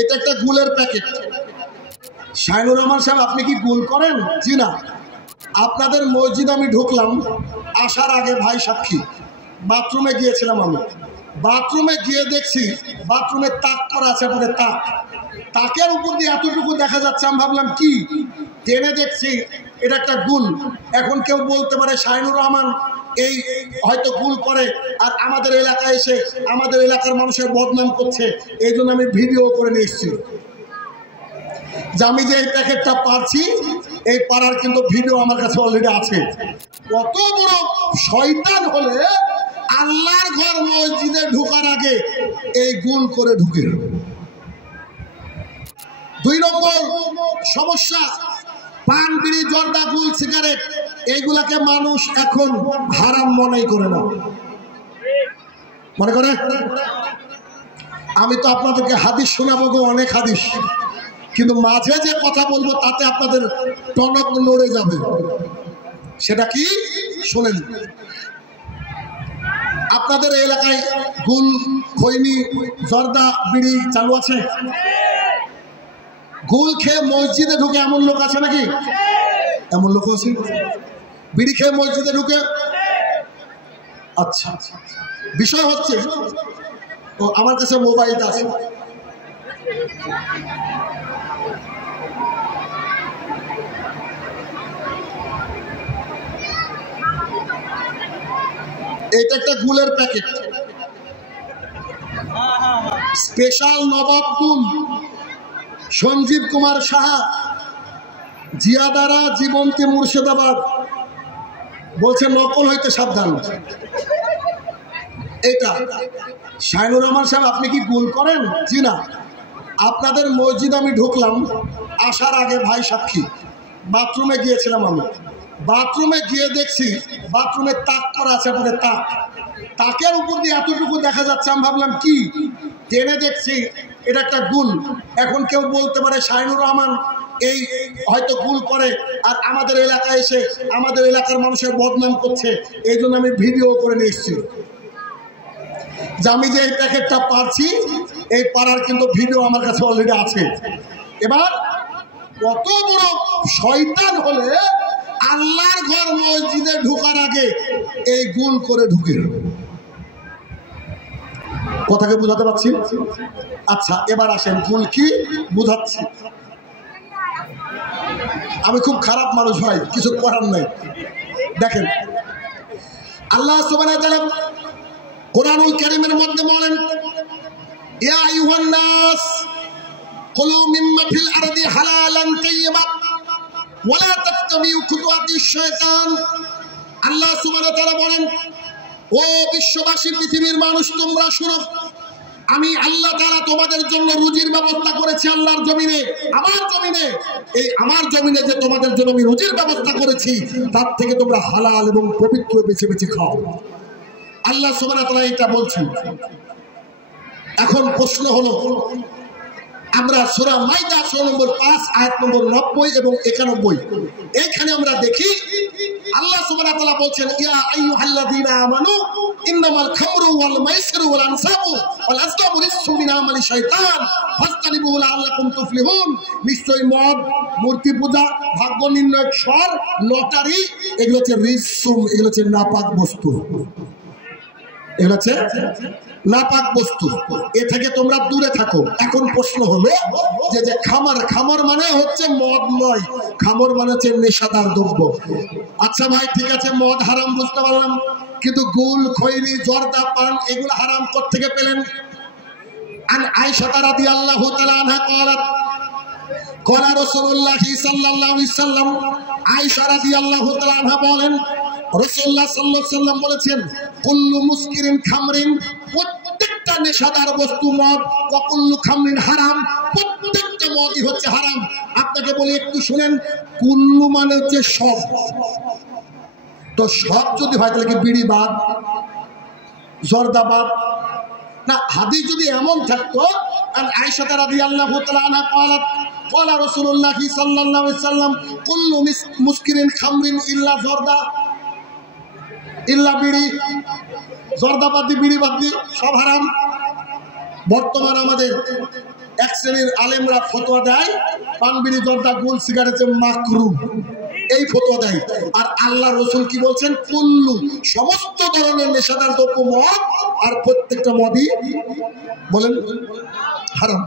এটা একটা গুলের প্যাকেট। শাইনুর রহমান সাহেব, আপনি কি গুল করেন? জি না। আপনাদের মসজিদ আমি ঢুকলাম, আসার আগে ভাই সাক্ষী, বাথরুমে গিয়েছিলাম আমি। বাথরুমে গিয়ে দেখছি বাথরুমে তাক করা আছে, আপনাদের তাক, তাকের উপর দিয়ে এতটুকু দেখা যাচ্ছে। আমি ভাবলাম কি, টেনে দেখছি এটা একটা গুল। এখন কেউ বলতে পারে শাইনুর রহমান এই হয়তো গুল করে আর আমাদের এলাকায় এসে আমাদের এলাকার মানুষের বদনাম করছে, এই জন্য আমি ভিডিও করে নিয়ে এসেছি যে আমি যে এই প্যাকেটটা পারছি, এই পাড়ার কিন্তু ভিডিও আমার কাছে অলরেডি আছে। কত বড় শয়তান হলে আল্লাহর ঘর মসজিদে ঢোকার আগে এই গুল করে ঢুকে। 2 নম্বর সমস্যা, পান, বিড়ি, জর্দা, গুল, সিগারেট, এইগুলাকে মানুষ এখন হারাম মনে করে না, মনে করে। আমি তো আপনাদেরকে হাদিস শোনাবো গো, অনেক হাদিস, কিন্তু মাঝে যে কথা বলবো তাতে আপনাদের টনক নড়ে যাবে। সেটা কি শোনেন। আপনাদের এলাকায় গুল, খৈনি, জর্দা, বিড়ি চালু আছে? গুল খেয়ে মসজিদে ঢুকে এমন লোক আছে নাকি? এমন লোক আছে। বিড়ি খেয়ে মসজিদে ঢুকে? আচ্ছা, বিষয় হচ্ছে তো আমার কাছে মোবাইলটা আছে, এটা একটা গুলের প্যাকেট, স্পেশাল নবাব গুল, সঞ্জীব কুমার সাহা, জিয়াদারা, জীবন্তী, মুর্শিদাবাদ। বলছে নকল হইতে সাবধান। এটা শাইনুর রহমান সাহেব, আপনি কি গুল করেন? জি না। আপনাদের মসজিদ আমি ঢুকলাম, আসার আগে ভাই সাক্ষী, বাথরুমে গিয়েছিলাম আমি। বাথরুমে গিয়ে দেখছি বাথরুমে তাক করা আছে, আপনাদের তাক, তাকের উপর দিয়ে এতটুকু দেখা যাচ্ছে। আমি ভাবলাম কি, টেনে দেখছি এটা একটা গুল। এখন কেউ বলতে পারে শাইনুর রহমান এই হয়তো গুল করে আর আমাদের এলাকায় এসে আমাদের এলাকার মানুষের বদনাম করছে, এই জন্য আমি ভিডিও করে নিয়ে এসেছি যে আমি যে এই প্যাকেটটা পারছি, এই পাড়ার কিন্তু ভিডিও আমার কাছে অলরেডি আছে। এবার কত বড় শয়তান হলে আল্লাহর ঘর মসজিদে ঢোকার আগে এই গুল করে ঢুকে। কথাকে বুঝাতে পারছি? আচ্ছা, এবার আসেন গুল কি বুঝাচ্ছি। আমি খুব খারাপ মানুষ ভাই, কিছু করার নাই। দেখেন, আল্লাহ সুবহানাহু ওয়া তাআলা কোরআনুল কারীমের মধ্যে বলেন, ইয়া আইয়ুহান নাস কুলু মিম্মা ফিল আরদি হালালান তাইয়্যিবান ওয়া লা তাত্তাবিউ খুতুওয়াতিশ শায়তান। আল্লাহ সুবহানাহু ওয়া তাআলা বলেন, ও বিশ্ববাসী, পৃথিবীর মানুষ, তোমরা শুনো, আমি আল্লাহ তাআলা তোমাদের জন্য রুজির ব্যবস্থা করেছি আল্লাহর জমিনে, আমার জমিনে। এই আমার জমিনে যে তোমাদের জন্য আমি রুজির ব্যবস্থা করেছি, তার থেকে তোমরা হালাল এবং পবিত্র বেছে বেছে খাও। আল্লাহ সুবহানাহু ওয়া তাআলা এটা বলছেন। এখন প্রশ্ন হলো, আমরা সূরা মাইদা 5 আয়াত নম্বর 90 এবং 91, এইখানে আমরা দেখি আল্লাহ সুবহানাহু ওয়া তাআলা বলছেন, ইয়া আইয়ুহাল্লাযীনা আমানু ইন্নামাল খামরু ওয়াল মাইসিরু ওয়াল আনসাবু ওয়াল আজলামু রিজসুম মিন আমালি শাইতান ফাজতানিবুহু লাআল্লাকুম তুফলিহুন। নিশ্চয়ই মদ, মূর্তি পূজা, ভাগ্য নির্ণয়ক স্বর, লটারি, এগুলো হচ্ছে রিজসুম, এগুলো হচ্ছে নাপাক বস্তু, এগুলো হচ্ছে নাপাক বস্তু, এ থেকে তোমরা দূরে থাকো। এখন প্রশ্ন হলো যে খামার, খামার মানে হচ্ছে মদ নয়, খামর মানে হচ্ছে নেশাদার দ্রব্য। আচ্ছা ভাই, ঠিক আছে, মদ হারাম বুঝতে পারলাম, কিন্তু গুল, খৈনি, জর্দা, পান এগুলো হারাম কোত্থেকে পেলেন? আন আয়েশা রাদিয়াল্লাহু তাআলা আনহা ক্বালাত ক্বালা রাসূলুল্লাহি সাল্লাল্লাহু আলাইহি ওয়াসাল্লাম, আয়েশা রাদিয়াল্লাহু তাআলা আনহা বলেন, রাসূলুল্লাহ সাল্লাল্লাহু আলাইহি ওয়াসাল্লাম বলেছেন, কুল্লু মুসকিরিন খামরিন, প্রত্যেকটা নেশাদার বস্তু মদ, ওয়া কুল্লু খামরিন হারাম, প্রত্যেকটা মদই হচ্ছে হারাম। আপনাকে বলি একটু শুনেন, কুল্লু মানে হচ্ছে সব, তো সব যদি হয় তাহলে কি বিড়ি বাদ, জর্দা বাদ? না, হাদিস যদি এমন থাকতো, আর আয়েশা রাদিয়াল্লাহু তাআলা আনহা ক্বালাত ক্বালা রাসূলুল্লাহি সাল্লাল্লাহু আলাইহি ওয়াসাল্লাম, কুল্লু মুসকিরিন খামরিন ইল্লা জর্দা, ইল্লা বিড়ি, জর্দা বাদ দিয়ে, বিড়ি বাদ দিয়ে সব হারাম। বর্তমান আমাদের এক শ্রেণীর আলেমরা ফতোয়া দেয় পান বিড়ি জর্দা গুল সিগারেট মাকরু, এই ফতোয়া দেয়। আর আল্লাহ রসুল কি বলছেন? কুল্লু, সমস্ত ধরনের নেশাদার দ্রব্য মদ, আর প্রত্যেকটা মদই বলেন হারাম।